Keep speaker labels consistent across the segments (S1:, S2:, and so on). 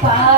S1: 吧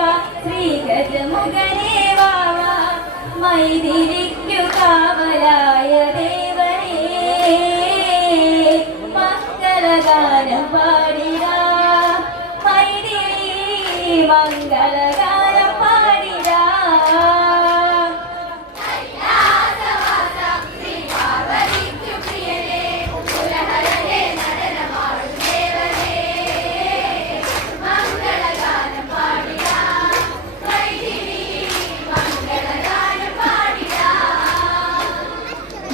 S1: ദേവ ശ്രീ വാവ മൈതിരിക്കു കാവലായ ദേവനേ മംഗളഗാനം പാടിടാ മൈതിരി മംഗളഗാനം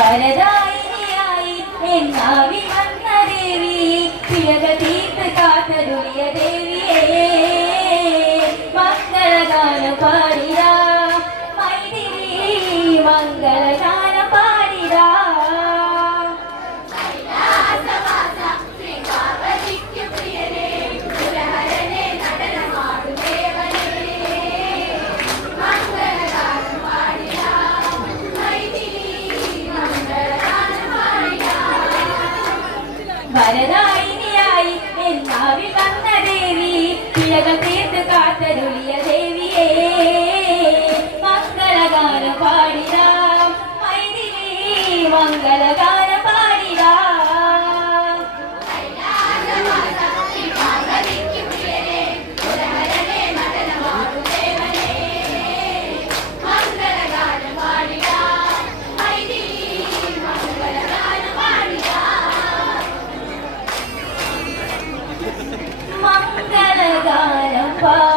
S1: വരദായിനിയായി എന്നാവി വന്ന ദേവി? പ്രിയക തീർത്ത് കാത്തരുളിയ ദേവിയേ. മംഗളഗാനം പാടിടാ വരദായിനിയായി far.